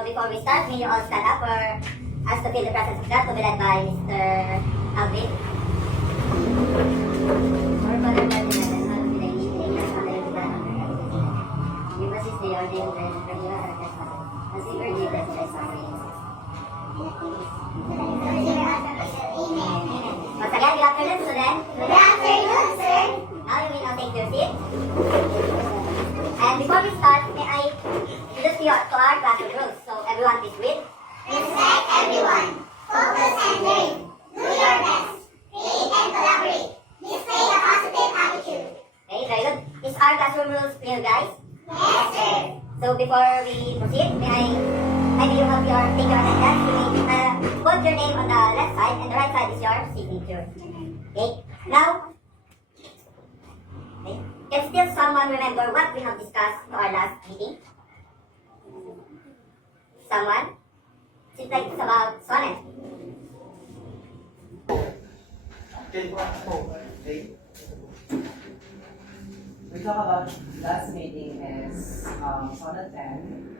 So before we start, may you all stand up for us to feel the presence of God, to be led by Mr. Alvin. Or Father God in heaven, hallowed be thy name, thy kingdom come, thy will be done on earth. Give us this day our daily bread, and forgive us our trespasses, as we forgive those who trespass against us. Amen. Once again, good afternoon, students. Good afternoon, sir. Now you may now take your seat. And before we start, may I introduce you to our classroom rules. So everyone please read. Respect everyone. Focus and learn. Do your best. Create and collaborate. Display a positive attitude. Okay, very good. Is our classroom rules clear, guys? Yes, sir. So before we proceed, may you help take your attendance. You may put your name on the left side and the right side is your signature. Okay, now, okay, can still someone remember what we have discussed in our last meeting? Someone? Seems like it's about sonnet. Okay. We talked about last meeting is sonnet 10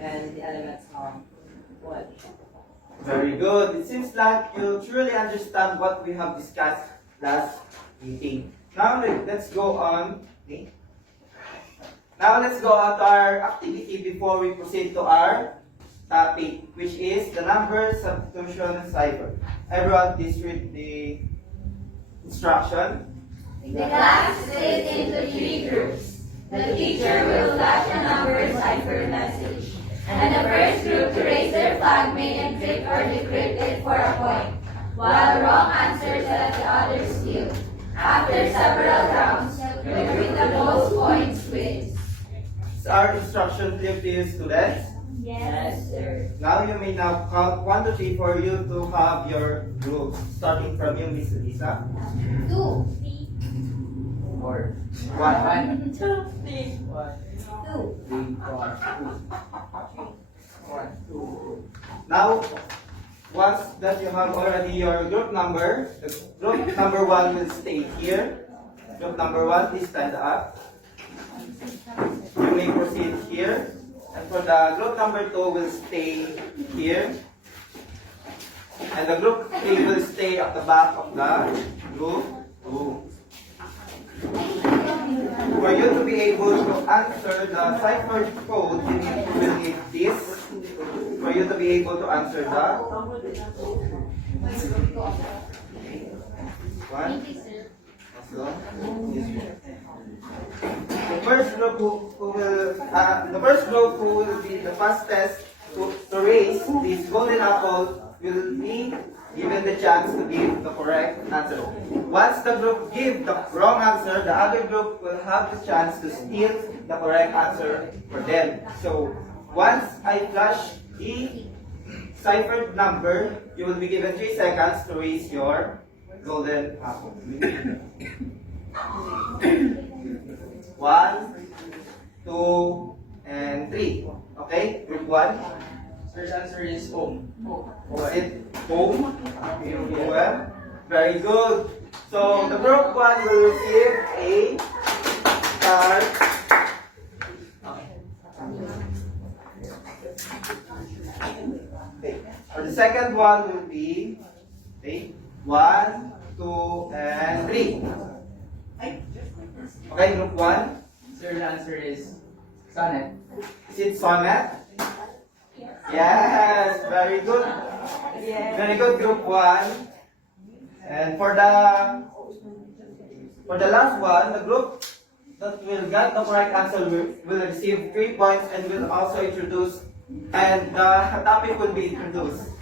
and the elements of what? Very good. It seems like you truly understand what we have discussed last meeting. Now let's go on. Okay. Now let's go on to our activity before we proceed to our topic, which is the number substitution cipher. Everyone, please read the instruction. The class is split into 3 groups. The teacher will flash a number cipher message, and the first group to raise their flag may encrypt or decrypt it for a point, while wrong answers let the others steal. After several rounds, whoever the most points wins. Is our instruction clear to you, students? Yes, sir. Now you may now count 1 to 3 for you to have your groups. Starting from you, Miss Lisa. 2, 4. 1. 2, 3, 2. Now, once that you have already your group number, the group number 1 will stay here. Group number 1, please stand up. You may proceed here. And for the group number 2 will stay here. And the group 3 will stay at the back of the group 2. For you to be able to answer the cipher code, you will need this. For you to be able to answer the one. The first group who will be the fastest to raise this golden apple will be given the chance to give the correct answer. Once the group give the wrong answer, the other group will have the chance to steal the correct answer for them. So once I flash the ciphered number, you will be given 3 seconds to raise your golden apple. 1, 2, and 3. Okay, group 1. First answer is home. Was it home? Well, very good. So the group 1 will receive a card. Okay. For the second one will be 1, 2, and 3. Okay, group 1. Third answer is sonnet. Is it sonnet? Yes, very good. Very good, group 1. And for the last one, the group that will get the correct answer will receive 3 points and will also introduce, and the topic will be introduced.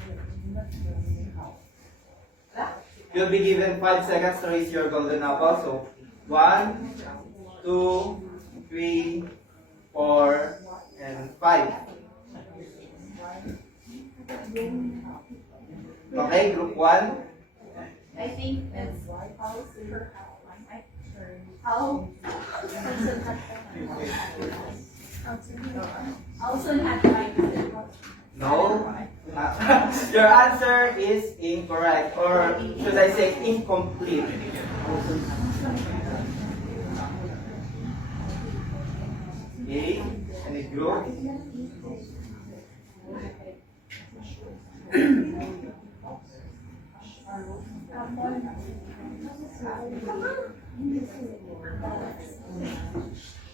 You'll be given 5 seconds to raise your golden apple. So 1, 2, 3, 4, and 5. Okay, group 1. I think that's also not right. No. Your answer is incorrect, or should I say incomplete. Okay, any group?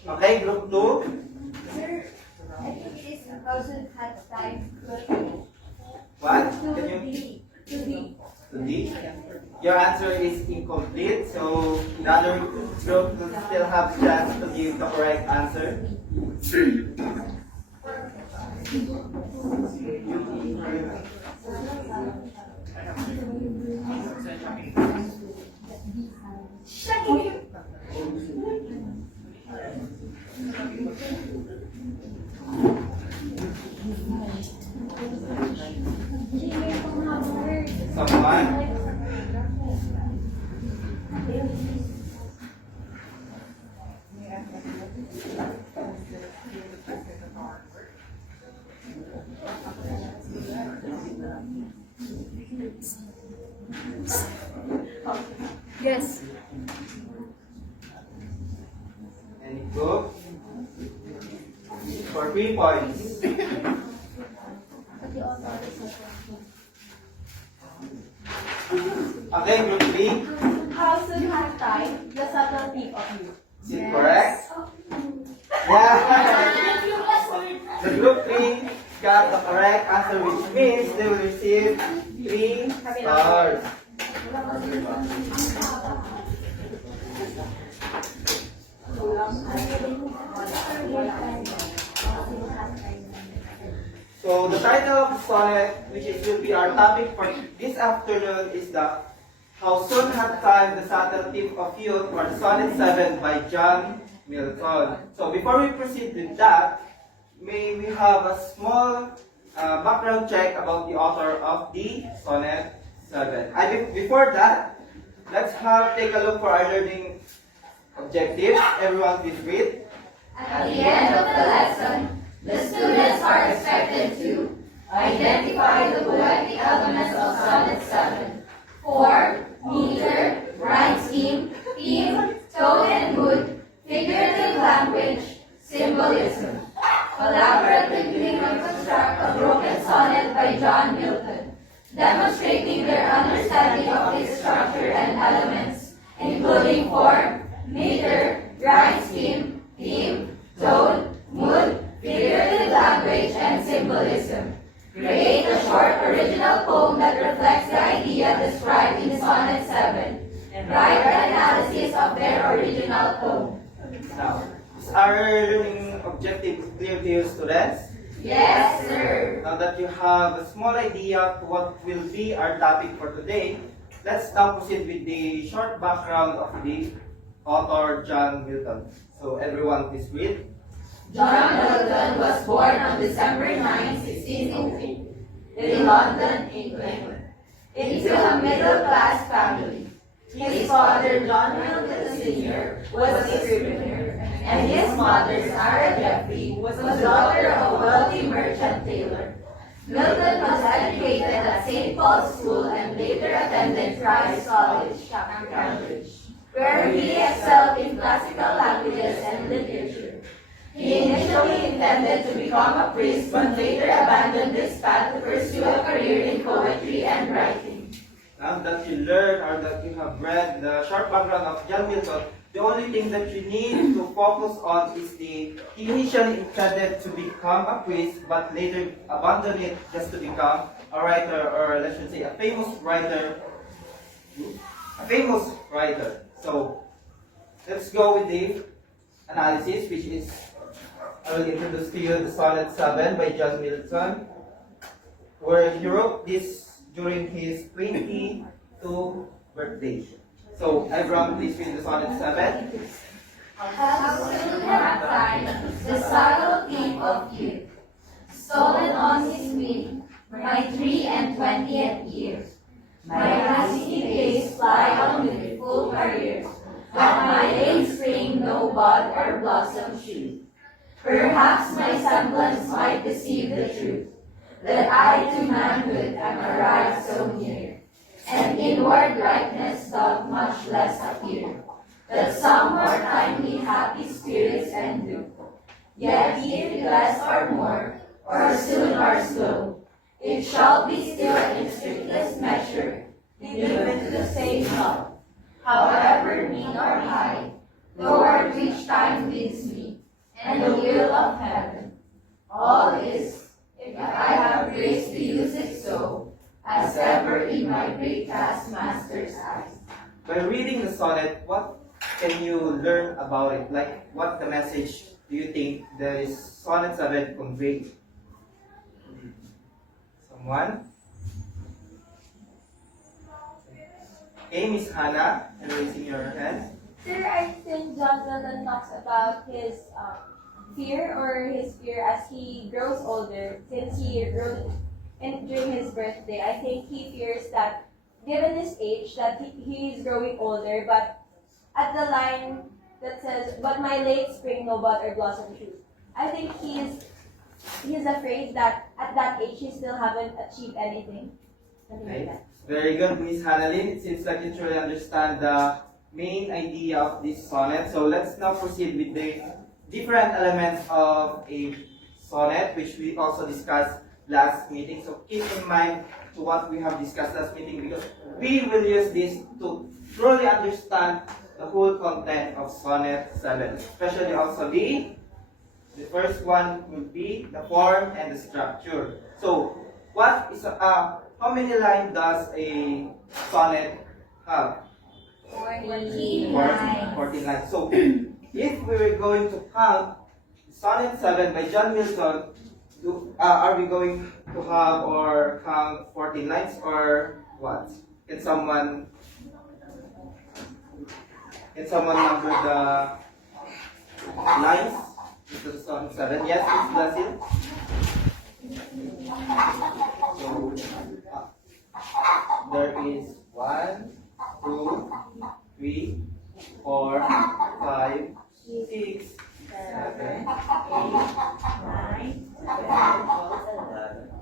Okay, group 2. Sir, I think it is 1,000 had time What? Can you? to be. To D? Your answer is incomplete, so the other group will still have the chance to give the correct answer. Someone? Yes. Any group? For 3 points. Okay, group 3. How soon had time the subtlety of you? Is it correct? Yeah. The group 3 got the correct answer, which means they will receive 3 stars. So the title of the sonnet, which will be our topic for this afternoon, is the How Soon Had Time the Subtlety of Youth, or the Sonnet 7 by John Milton. So before we proceed with that, may we have a small background check about the author of the Sonnet 7. Before that, let's take a look for our learning objectives. Everyone please read. At the end of the lesson, the students are expected to identify the poetic elements of Sonnet 7, form, meter, rhyme scheme, theme, tone and mood, figurative language, symbolism. Collaboratively reconstruct a broken sonnet by John Milton, demonstrating their understanding of its structure and elements, including form, meter, rhyme scheme, theme, tone, mood, figurative language, and symbolism. Create a short original poem that reflects the idea described in Sonnet 7. Write an analysis of their original poem. Now, is our learning objective clear to you, students? Yes, sir. Now that you have a small idea of what will be our topic for today, let's now proceed with the short background of the author John Milton. So everyone please read. John Milton was born on December 9, 1603, in London, England, into a middle-class family. His father, John Milton Sr., was a scrivener, and his mother, Sarah Jeffrey, was the daughter of a wealthy merchant tailor. Milton was educated at St. Paul's School and later attended Christ's College, Cambridge, where he excelled in classical languages and literature. He initially intended to become a priest, but later abandoned this path to pursue a career in poetry and writing. Now that you learned or that you have read the short background of John Milton, the only thing that you need to focus on is he initially intended to become a priest, but later abandoned it just to become a writer, or let's just say a famous writer. So let's go with the analysis, which is, I will introduce to you the Sonnet 7 by John Milton, where he wrote this during his 22 birthday. So everyone please read the Sonnet 7. How soon had time the subtlety of youth, stolen on his wing, my 23 year. My hasty days fly on with full career, at my late spring no bud or blossom shoot. Perhaps my semblance might deceive the truth, that I to manhood am arrived so near, and inward ripeness doth much less appear, that some more timely happy spirits endure. Yet be it less or more, or soon or slow, it shall be still in strictest measure, given to the same love, however mean or high, toward which time leads me, and the will of heaven. All is, if I have grace to use it so, as ever in my great taskmaster's eyes. By reading the sonnet, what can you learn about it? Like, what the message do you think the sonnet 7 convey? Someone? Okay, Miss Hannah, and raising your hand. Sir, I think John Milton talks about his fear as he grows older, since he wrote it during his birthday. I think he fears that, given his age, that he is growing older, but at the line that says, "But my late spring no butter blossom shoot," I think he's afraid that at that age he still haven't achieved anything. Something like Okay. that. Very good, Miss Hannah-Lynn. It seems like you truly understand the main idea of this sonnet. So let's now proceed with the different elements of a sonnet, which we also discussed last meeting. So keep in mind to what we have discussed last meeting, because we will use this to truly understand the whole content of sonnet 7, especially also the first one will be the form and the structure. So what is how many lines does a sonnet have? 14 14 lines. So if we were going to count sonnet 7 by John Milton, are we going to have or count 14 lines or what? Can someone number the lines? This is sonnet 7. Yes, it's Brazil. So there is 1, 2, 3, 4, 5, 6, 7, 8, 9, 10, 11.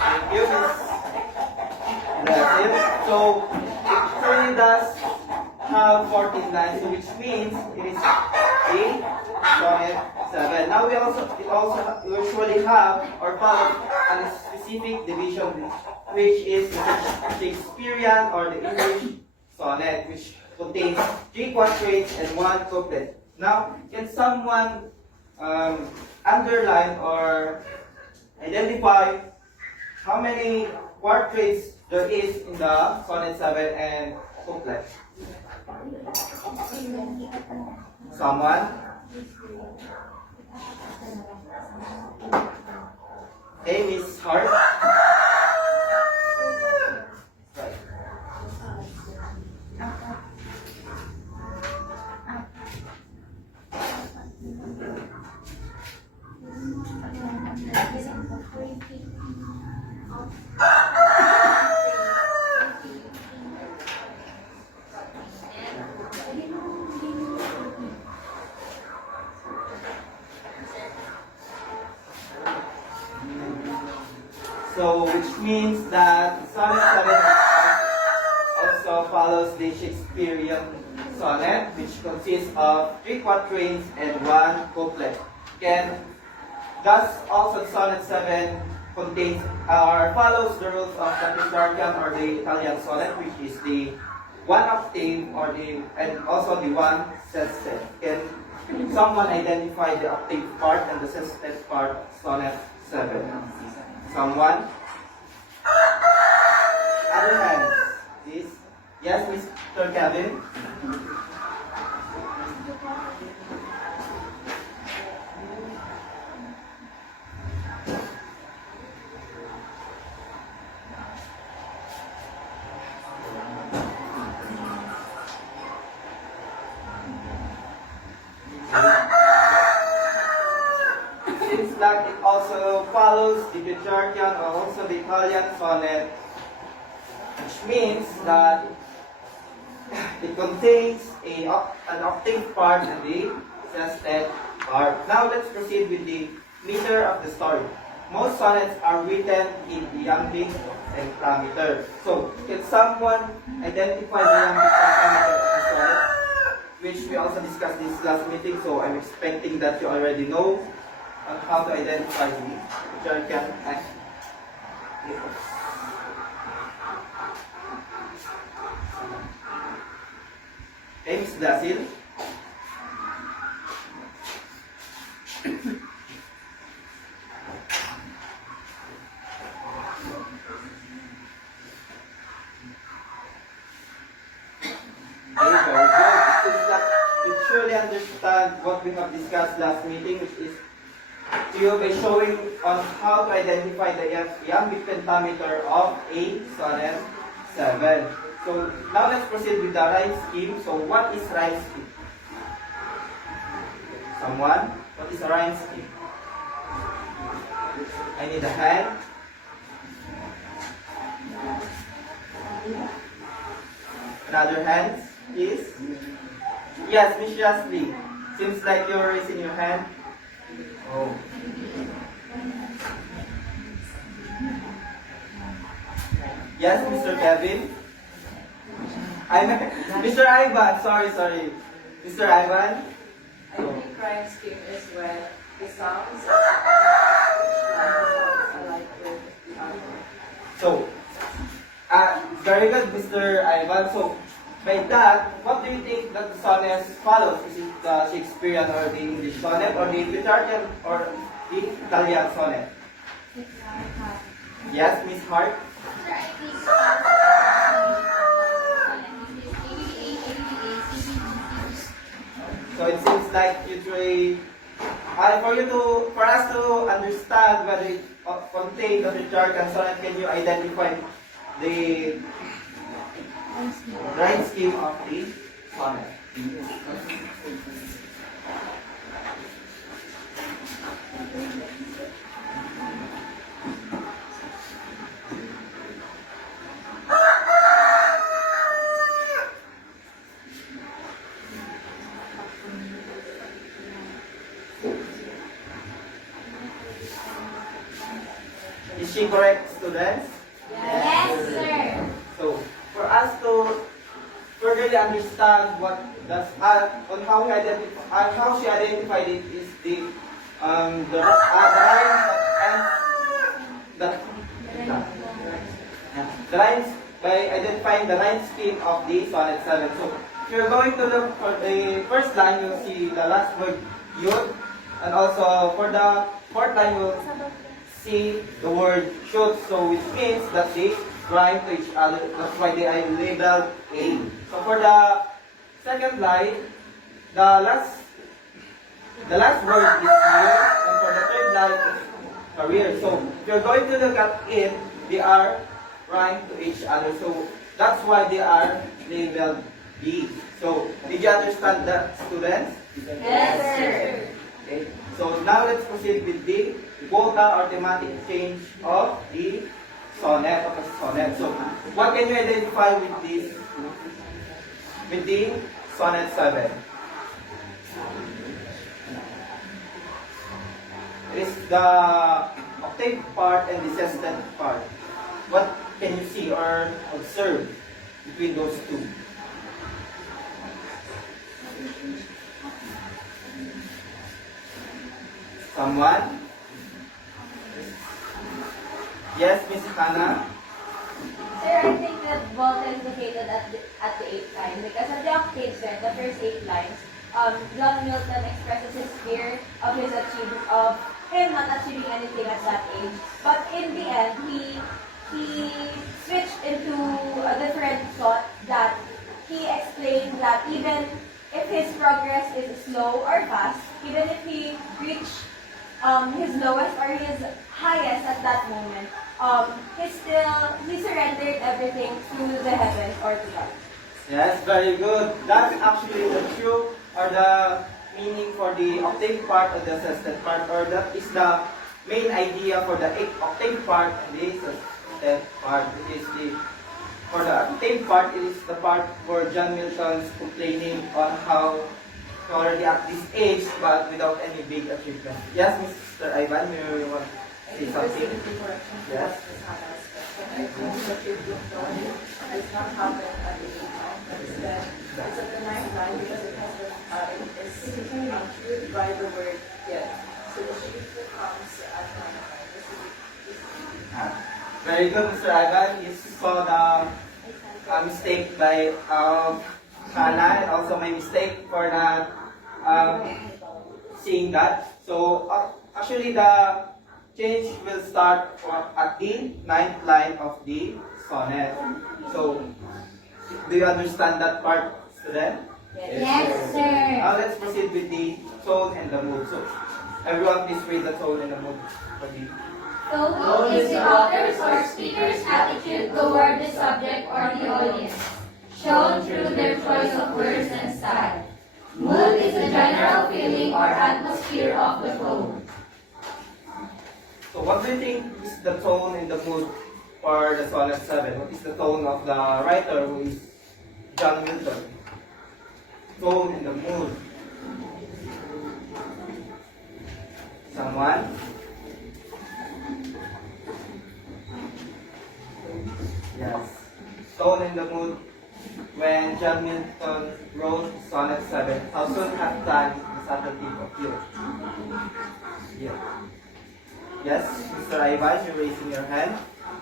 Thank you, Miss. That's it. So it truly does have 14 lines, which means it is a sonnet 7. Now it also usually have or follow a specific division, which is the Shakespearean or the English sonnet, which contains 3 quatrains and 1 couplet. Now, can someone underline or identify how many quatrains there is in the sonnet 7 and couplet? Someone? Hey, Miss Hart. Right. So, which means that sonnet 7 also follows the Shakespearean sonnet, which consists of 3 quatrains and 1 couplet. Thus, also sonnet 7 contains or follows the rules of the Petrarchan or the Italian sonnet, which is the 1 octave and also the 1 sestet. Can someone identify the octave part and the sestet part of sonnet 7? Someone? Other hands, please. Yes, Mr. Kevin. Seems like it also follows the Petrarchan or also the Italian sonnet, which means that it contains an octave part and the sestet part. Now let's proceed with the meter of the story. Most sonnets are written in iambic pentameter. So, can someone identify the iambic pentameter of the sonnet? which we also discussed this last meeting, so I'm expecting that you already know on how to identify the Jerkin and Okay, Ms. Dasil. You truly understand what we have discussed last meeting, which is to you by showing on how to identify the iambic pentameter of a sonnet 7. So now let's proceed with the rhyme scheme. So what is rhyme scheme? Someone? What is a rhyme scheme? I need a hand. Another hand, please. Yes, Miss Yasli. Seems like you're raising your hand. Oh. Yes, Mr. Kevin. Mr. Ivan. Sorry. Mr. Ivan. I think rhyme scheme is when the songs alike with the other. So, very good, Mr. Ivan. So, by that, what do you think that the sonnet follows? Is it the Shakespearean or the English sonnet, or the Petrarchan or the Italian sonnet? Yes, Miss Hart. So it seems like you three, for us to understand whether it contains the Petrarchan sonnet, can you identify the rhyme scheme of the sonnet? Is she correct, students? Yes, sir. So, for us to furtherly understand what does on how she identified it is the rhyme and the rhymes by identifying the rhyme scheme of the sonnet 7. So, if you're going to look for the first line, you'll see the last word yod, and also for the fourth line, you'll see the word should, so which means that they rhyme to each other. That's why they are labeled A. So for the second line, the last word is year, and for the third line is career. So if you're going to look at it, they are rhyme to each other. So that's why they are labeled B. So did you understand that, students? Yes, sir. Okay. So now let's proceed with the quota or thematic change of the sonnet. So what can you identify with this? With the sonnet 7? It is the octave part and the sestet part. What can you see or observe between those two? Someone? Yes, Miss Hannah? Sir, I think that Volta is located at the 8th line because at the octave set, the first 8 lines, John Milton expresses his fear of him not achieving anything at that age. But in the end, he switched into a different thought that he explained that even if his progress is slow or fast, even if he reached his lowest or his highest at that moment, he surrendered everything to the heavens or to God. Yes, very good. That's actually the true or the meaning for the octave part of the sestet part, or that is the main idea for the octave part and the sestet part. For the octave part, it is the part where John Milton's complaining on how already at this age but without any big achievement. Yes, Mr. Ivan, you want to say something? Yes. I think the fifth does not happen at the 8th line, but instead it's at the 9th line because it has the by the word yet. So the shift that comes at one time is Very good, Mr. Ivan. You saw the mistake by Hannah and also my mistake for not seeing that. So actually the change will start at the 9th line of the sonnet. So do you understand that part, student? Yes, sir. Now let's proceed with the tone and the mood. So everyone please read the tone and the mood for the Tone is the author's or speaker's attitude toward the subject or the audience, shown through their choice of words and style. Mood is the general feeling or atmosphere of the tone. So what do you think is the tone and the mood for the Sonnet 7? What is the tone of the writer who is John Milton? Tone and the mood. Someone? Yes. Tone and the mood when John Milton wrote Sonnet 7. How soon have time the subtlety of you? Yeah. Yes, Mr. Ivan, you're raising your hand.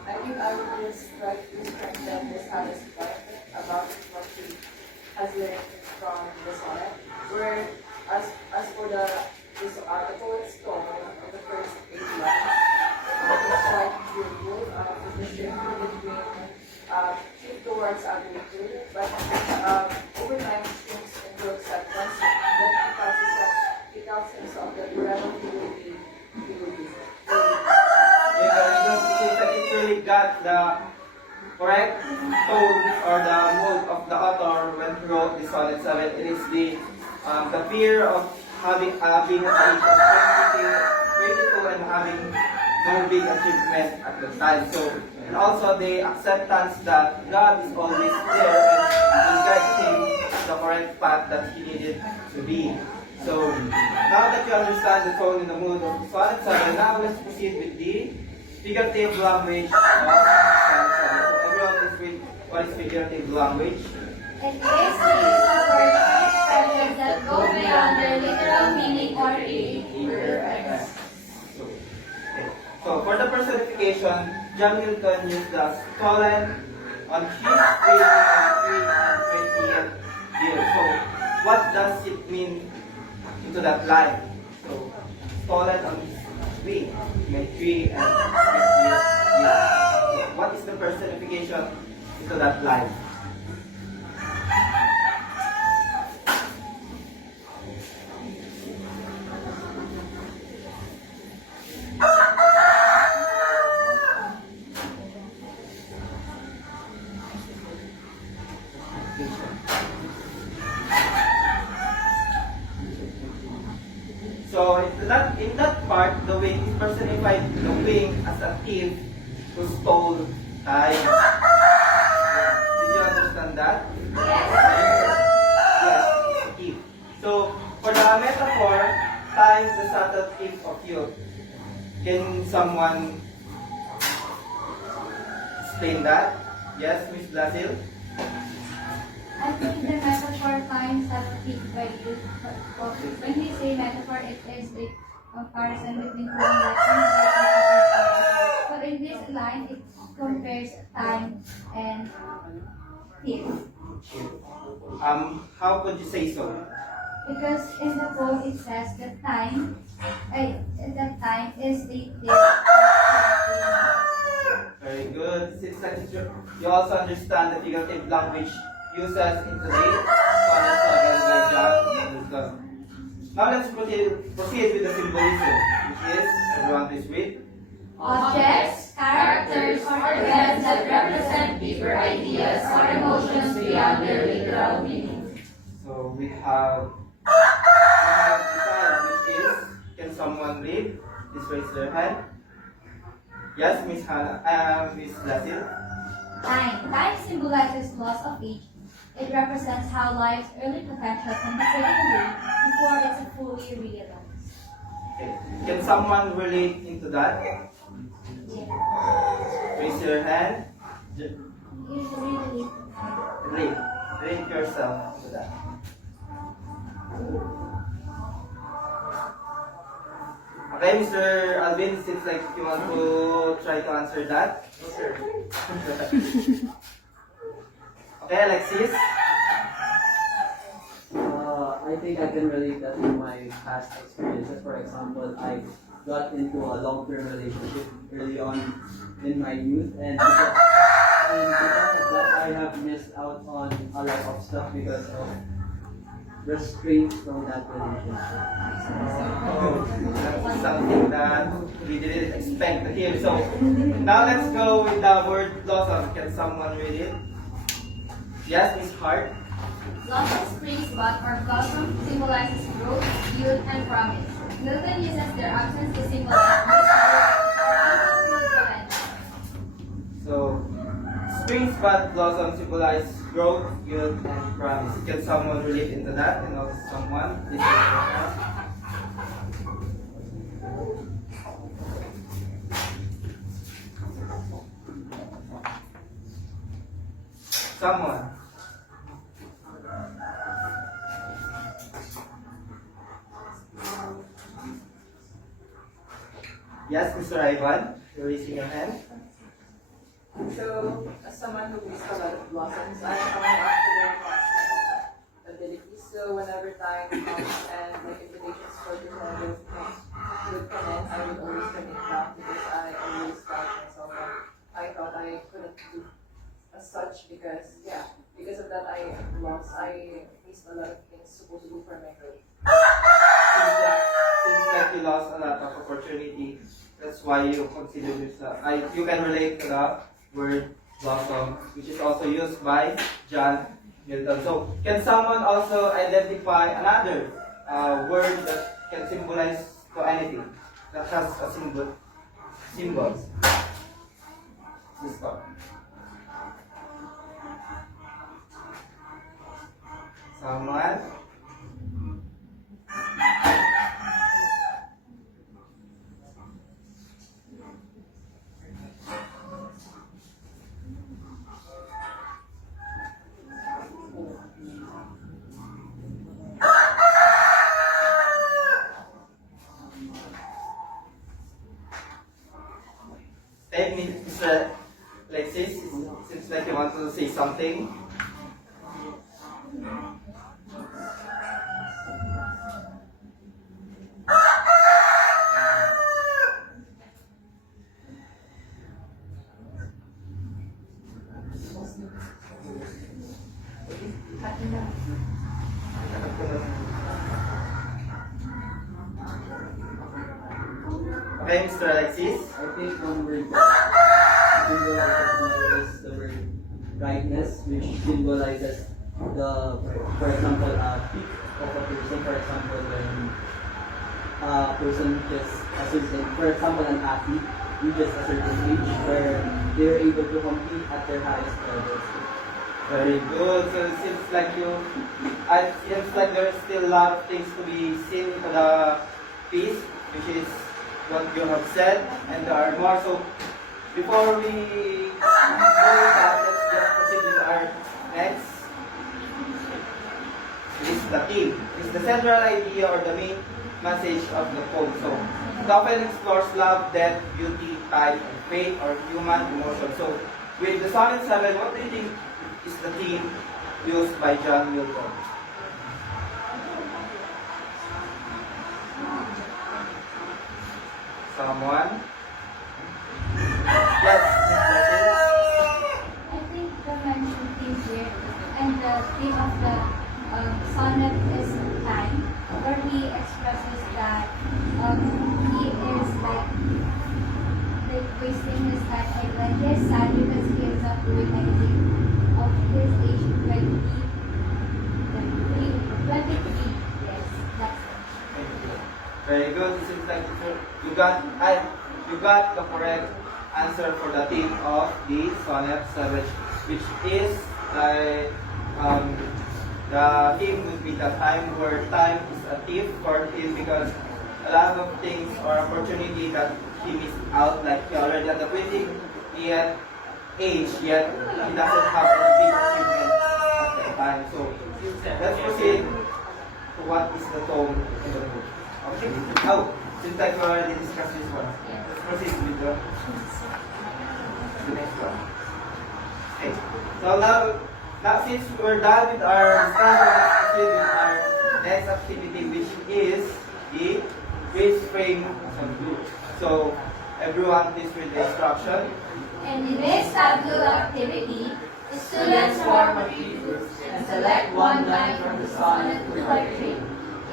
I think I would just try to strengthen this Alice point about what she has learned from the sonnet. Where as for the poet's tone of the first 8 lines, it's quite beautiful. The shift between shift towards agriculture, but over time it shrinks into acceptance. But it tells himself that wherever he will be, he will be. It really got the correct tone or the mood of the author when he wrote the Sonnet 7. It is the fear of having being at the age of 22 and having no big achievement at the time. So, and also the acceptance that God is always there and will guide him the correct path that he needed to be. So, now that you understand the tone and the mood of Sonnet 7, now let's proceed with the figurative language of Sonnet 7. So, everyone please read what is figurative language. It is the use of words and expressions that go beyond their literal meaning or figure. So, for the personification, John Milton used the stolen on his tree and 20th year. So, what does it mean into that line? So, stolen on his tree, my tree and 20th year. So, what is the personification into that line? So in that part, the wing is personified the wing as a thief who stole time. Did you understand that? Yes, it's a thief. So for the metaphor, time the subtle thief of youth. Can someone explain that? Yes, Miss Brazil? I think the metaphor finds that peak by you. When we say metaphor, it is a comparison between two elections. But in this line, it compares time and thief. How could you say so? Because in the poem it says that time is the thief. Very good. Since that is you also understand the figurative language uses in today's sonnet again by John Milton. Now let's proceed with the symbolism, which is, everyone please read. Objects, characters, or events that represent deeper ideas or emotions beyond their literal meaning. So we have decided which is, can someone read? Please raise their hand. Yes, Miss Hannah, Miss Brazil. Time. Time symbolizes loss of age. It represents how life's early potential can be taken away before it's fully realized. Okay. Can someone relate into that? Raise your hand. Relate yourself to that. Okay, Mr. Alvin, seems like you want to try to answer that. Okay, Alexis. I think I can relate that to my past experiences. For example, I got into a long-term relationship early on in my youth, and because of that, I have missed out on a lot of stuff because of restraints from that relationship. Oh, that's something that we didn't expect to hear. So now let's go with the word blossom. Can someone read it? Yes, Miss Hart. Blossom, springs, bud, or blossom symbolizes growth, youth, and promise. Milton uses their absence to symbolize this growth or unfulfilled potential. So, spring bud blossom symbolize growth, youth, and promise. Can someone relate into that? And also someone? Please raise your hand. Someone? Yes, Mr. Ivan, you're raising your hand. So, as someone who missed a lot of blossoms, I am actually very confident abilities. So, whenever time comes and like invitations for different would come in, I would always commit back because I always felt myself that I thought I couldn't do as such because, because of that I missed a lot of things supposed to do for my growth. Seems like you lost a lot of opportunity. That's why you consider yourself. You can relate to the word blossom, which is also used by John Milton. So, can someone also identify another word that can symbolize to anything that has a symbol? Sister. Someone? Hey, Mr. Alexis, seems like you want to say something. Okay, Mr. Alexis. I think one word that symbolizes is the word brightness, which symbolizes for example, peak of a person. For example, when a person just a certain, for example, an athlete reaches a certain age where they're able to compete at their highest levels. Very good. So it seems like there's still a lot of things to be seen into the piece, which is what you have said, and there are more. So before we go with that, let's just proceed with our next. It is the theme. It's the central idea or the main message of the poem. So it often explores love, death, beauty, time, and fate, or human emotion. So with the Sonnet 7, what do you think is the theme used by John Milton? Someone? Yes, I think the mentioned theme here and the theme of the sonnet is time, where he expresses that he is like wasting his time, and when he is sad because he is not doing anything of his age 23. Yes, that's it. very good. It seems like you got the correct answer for the theme of the Sonnet 7, which is the theme would be the time, where time is a thief for him because a lot of things or opportunity that he missed out, like he already at the 20 yet age, yet he doesn't have any big achievement at that time. So let's proceed to what is the tone in the book. Okay. Oh, Since like we already discussed this one, let's proceed with the next one. Okay. So now since we're done with our discussion, with our next activity, which is the base frame tableau. So everyone please read the instruction. And in this tableau activity, students form three groups and select one line from the sonnet to portrait.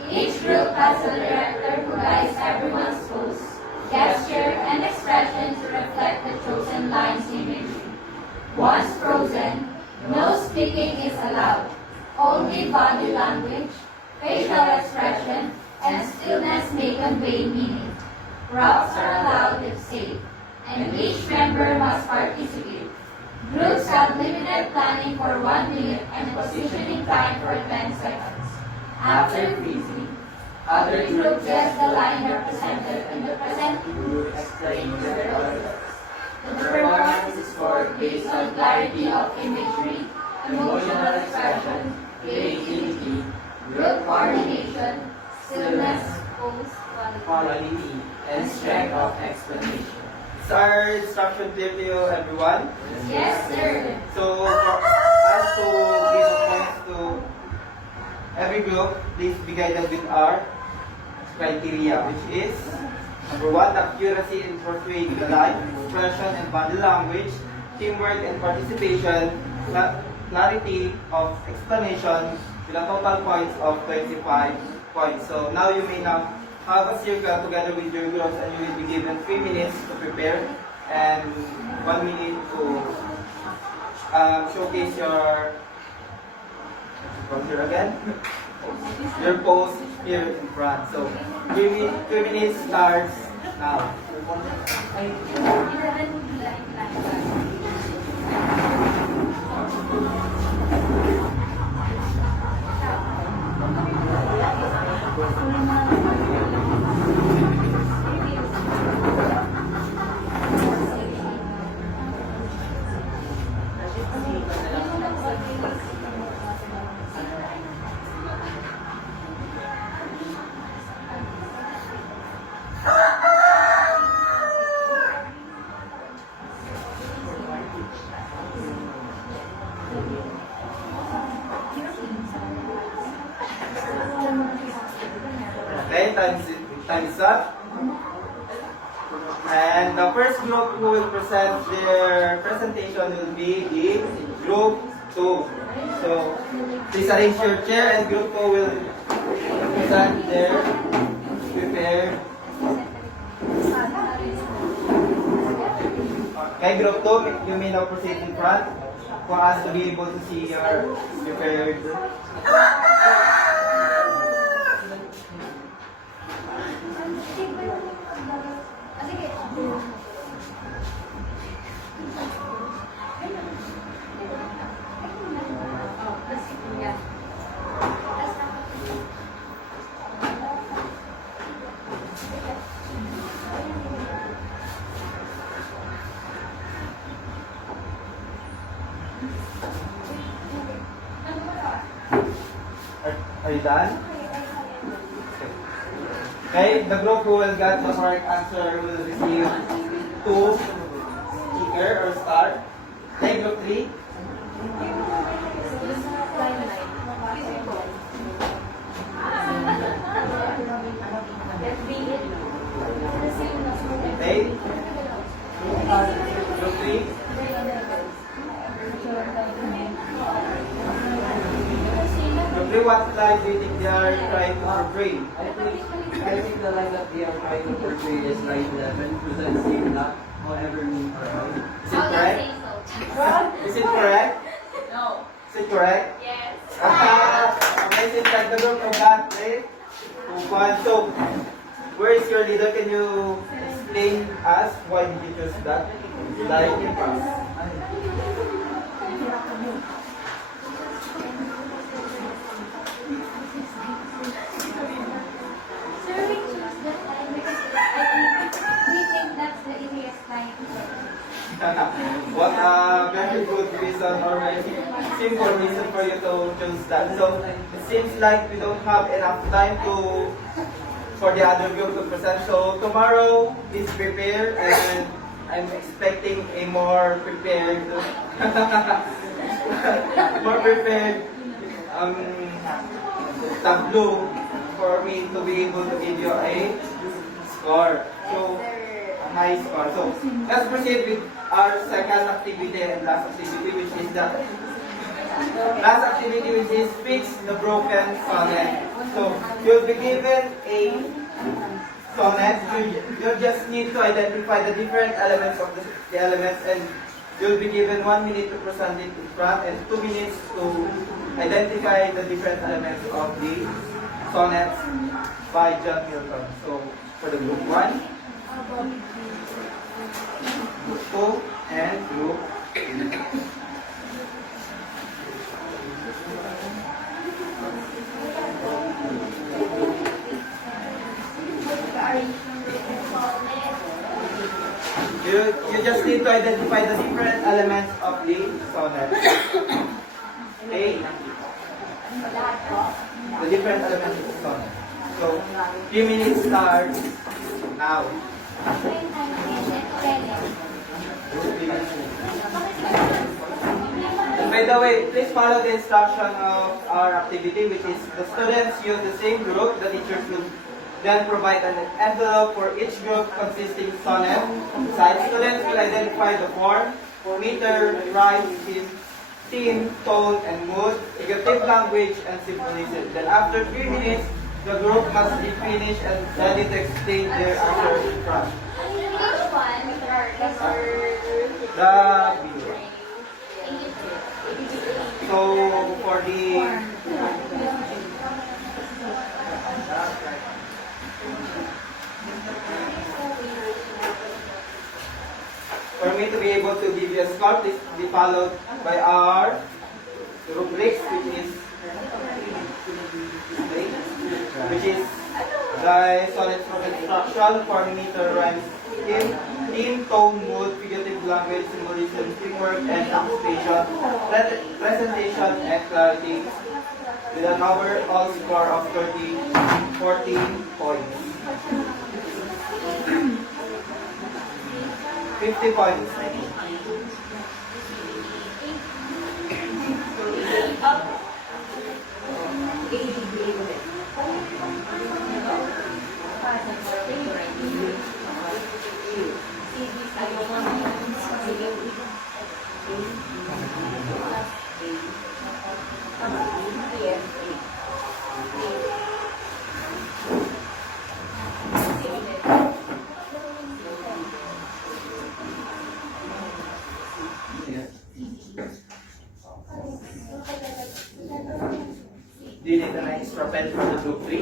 Each group has a director who guides everyone's pose, gesture, and expression to reflect the chosen line's imagery. Once frozen, no speaking is allowed. Only body language, facial expression, and stillness may convey meaning. Props are allowed if safe, and each member must participate. Groups have limited planning for 1 minute and positioning time for 10 seconds. After freezing, other group guess the line represented and the present group explains their results. The performance is scored based on clarity of imagery, emotional expression, creativity, group coordination, stillness, pose, quality, and strength of explanation. Is our instruction clear to you, everyone? Yes, sir. So for us to give points to every group, please be guided with our criteria, which is number 1, accuracy in portraying the line, expression and body language, teamwork and participation, clarity of explanation, with a total points of 25 points. So now you may now have a circle together with your groups, and you will be given 3 minutes to prepare and 1 minute to showcase your here again. Your pose here in front. So 3 minutes starts now. Okay, time is up. And the first group who will present their presentation will be the group 2. So please arrange your chair, and group 2 will present their prepared. Okay, group 2, you may now proceed in front for us to be able to see your prepared. Are you done? Okay, the group who will get the correct answer will receive 2 sticker or star. Okay, group 3. Okay. Group 3. Group 3, what slide do you think they are trying to portray? I think the line that they are trying to portray is line 11, presents same not, however mean or right. Is it correct? Is it correct? No. Is it correct? Yes. Okay, since like the group of that, okay? So, where is your leader? Can you explain us why did you choose that? Like in class. Sir, we choose that line because we think that's the easiest line. What a very good reason or very simple reason for you to choose that. So it seems like we don't have enough time to for the other group to present. So tomorrow, please prepare, and I'm expecting a more prepared, more prepared tableau for me to be able to give you a score. So, a high score. So, let's proceed with our second activity and last activity, which is the last activity, which is fix the broken sonnet. So, you'll be given a sonnet. You just need to identify the different elements of the elements, and you'll be given 1 minute to present it in front and 2 minutes to identify the different elements of the sonnets by John Milton. So, for the group 1, group 2, and group 3. You just need to identify the different elements of the sonnet. Okay? The different elements of the sonnet. So, 3 minutes starts now. And by the way, please follow the instruction of our activity, which is the students use the same group. The teachers will then provide an envelope for each group consisting sonnet. Inside, students will identify the form, meter, rhyme, theme, tone, and mood, figurative language, and symbolism. Then after 3 minutes, the group must be finished and ready to exchange their answers in front. The video. So for the for me to be able to give you a score, this will be followed by our rubrics, which is the sonnet from instruction, form, meter, rhymes, theme, tone, mood, figurative language, symbolism, teamwork, and anticipation, presentation, and clarity, with an overall score of 14 points. 50 points. Do you need an extra pen for the group 3?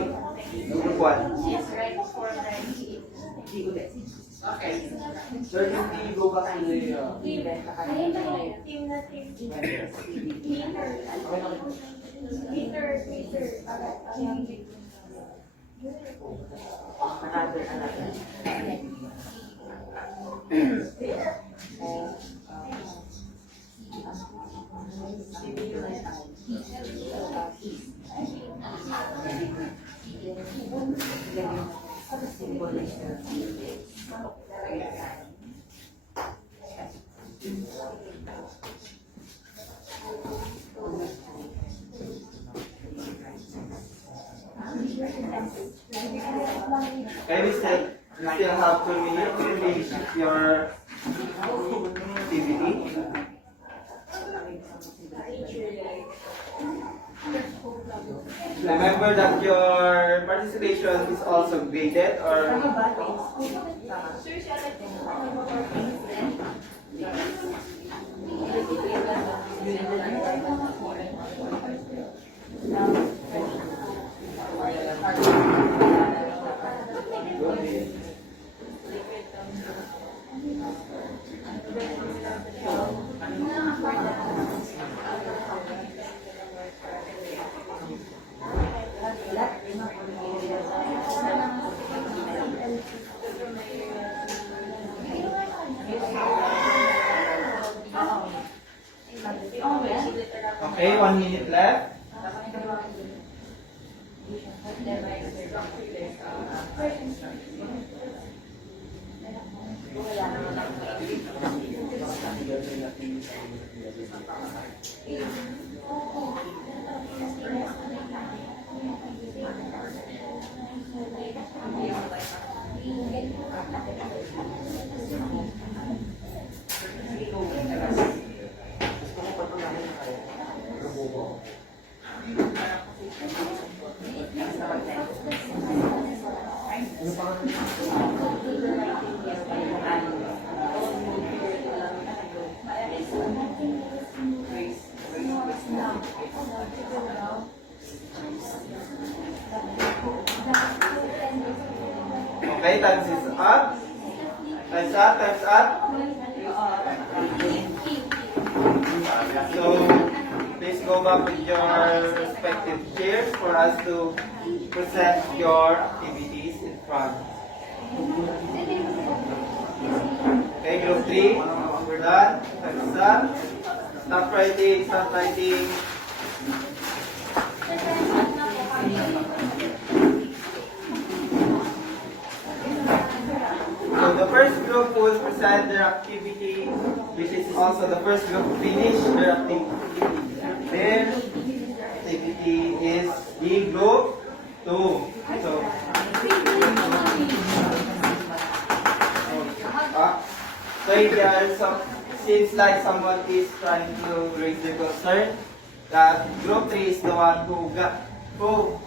Group 1. Yes, right before 98. Okay. Sir, hindi go back to the Okay, we still have 2 minutes to finish your activity. Remember that your participation is also graded, or okay, 1 minute left. Okay, times is up. Times up, times up. So, please go back with your respective chairs for us to present your activities in front. Okay, group 3, we're done. Times up. Stop writing, stop writing. So the first group will present their activity, which is also the first group to finish their activity. Their activity is the group 2. So, seems like someone is trying to raise their concern that group 3 is the one who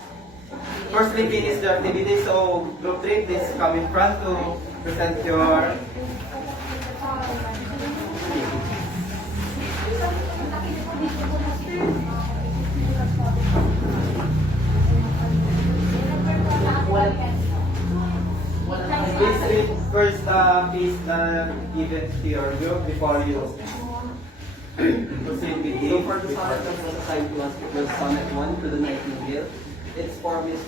firstly finished the activity. So group 3, please come in front to present your please read first piece given to your group before you proceed with So for the sonnet that was assigned to us, it was sonnet 1 to the Nightingale. Its form is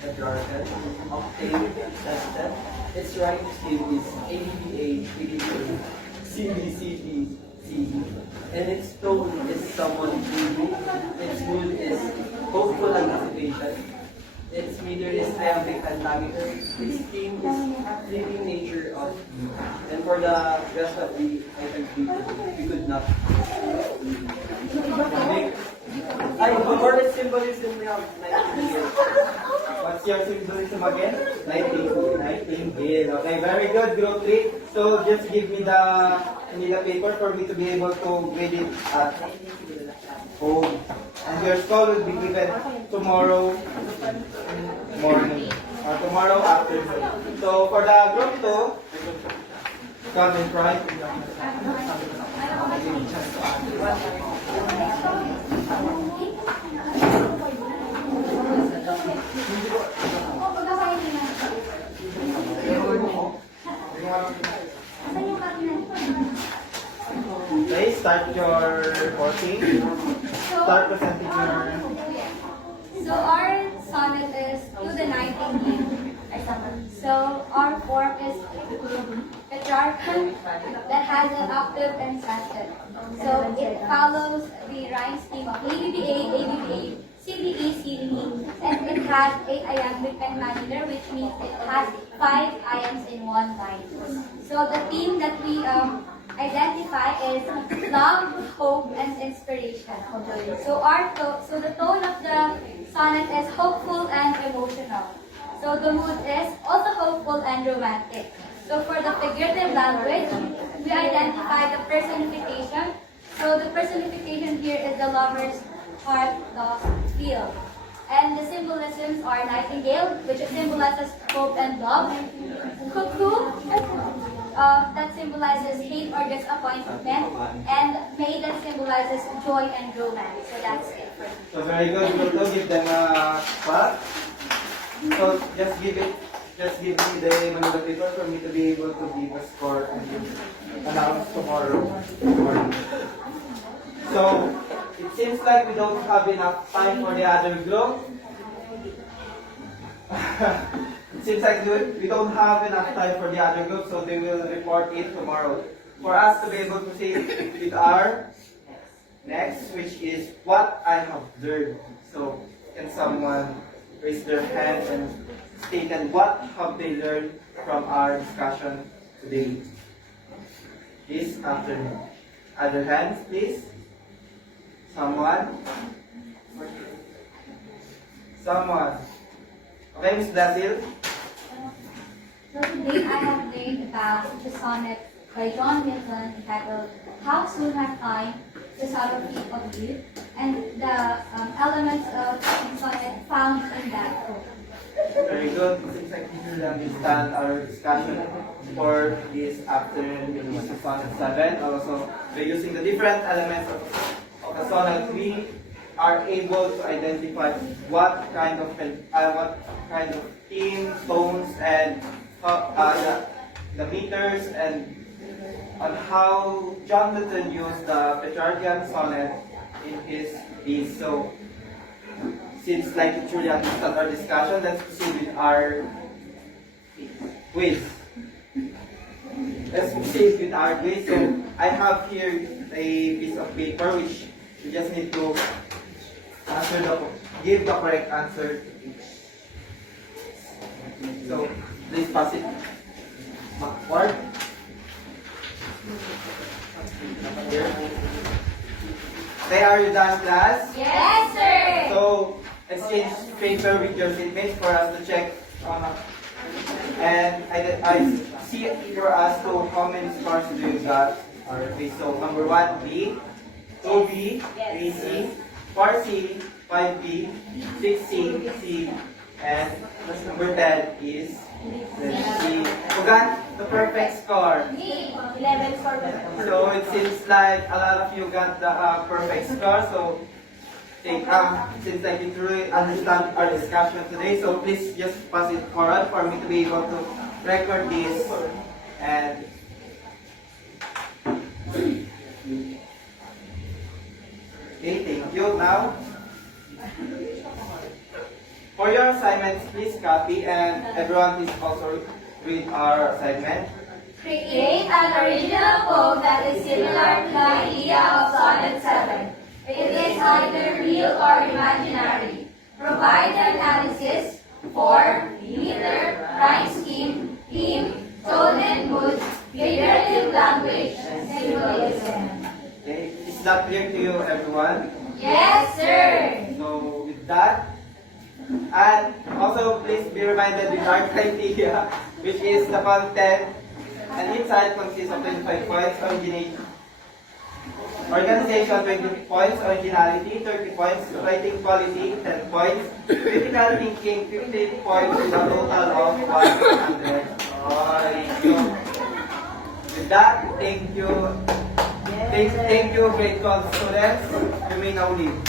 Petrarchan, octave, sestet. Its rhyme scheme is ABA, ABA, CB, and its tone is somewhat dreamy. Its mood is hopeful anticipation. Its meter is iambic pentameter. Its theme is fleeting nature of you. And for the rest of the items, we could not. For its symbolism, we have Nightingale. What's your symbolism again? Nightingale. Nightingale. Okay, very good, group 3. So just give me the paper for me to be able to grade it at home. And your score will be given tomorrow morning or tomorrow afternoon. So for the group 2, come in front. Okay, start your reporting. Start presenting your... So our sonnet is to the Nightingale. So our form is Petrarchan that has an octave and sestet. So it follows the rhyme scheme of ABBA, ABBA, CDE, CDE, and it has 8 iambic pentameter, which means it has 5 iams in one line. So the theme that we identify is love, hope, and inspiration. So so the tone of the sonnet is hopeful and emotional. So the mood is also hopeful and romantic. So for the figurative language, we identify the personification. So the personification here is the lover's heart lost feel. And the symbolisms are nightingale, which symbolizes hope and love. Cuckoo, that symbolizes hate or disappointment. And May, that symbolizes joy and romance. So that's it. So very good. We'll give them a clap. So just give me the Manila paper for me to be able to give a score and announce tomorrow morning. So it seems like we don't have enough time for the other group. It seems like we don't have enough time for the other group, so they will report it tomorrow. For us to be able to see with our next, which is what I have learned. So can someone raise their hand and stated what have they learned from our discussion today, this afternoon. Other hands, please. Someone? Someone. Okay, Miss Brazil? So today I have learned about the sonnet by John Milton entitled How Soon Have Time, the Sorrowful of Youth, and the elements of the sonnet found in that book. Very good. Seems like you will understand our discussion for this afternoon in sonnet 7. Also, by using the different elements of the sonnet, we are able to identify what kind of theme, tones, and the meters, and on how John Milton used the Petrarchian sonnet in his piece. So, since like you truly understand our discussion, let's proceed with our quiz. Let's proceed with our quiz. So, I have here a piece of paper which you just need to give the correct answer to each. So, please pass it backward. Here. Okay, are you done, class? Yes, sir. So, exchange paper with your seatmates for us to check. And I see for us to how many scores do you got? Okay, so number 1, B, 2B, 3C, 4C, 5B, 6C, C, and number 10 is C. Who got the perfect score? Me. 11 score. So it seems like a lot of you got the perfect score. So since I can truly understand our discussion today, so please just pass it forward for me to be able to record this. And okay, thank you. Now, for your assignments, please copy, and everyone please also read our assignment. Create an original poem that is similar to the idea of Sonnet 7. It is either real or imaginary. Provide the analysis, form, meter, rhyme scheme, theme, tone and mood, figurative language, and symbolism. Okay, is that clear to you, everyone? Yes, sir. So with that, and also please be reminded with our criteria, which is the content and inside consists of 25 points, organization 20 points, originality 30 points, writing quality 10 points, critical thinking 50 points with a total of 100 points. So with that, thank you. Thank you, grade 12 students. You may now leave.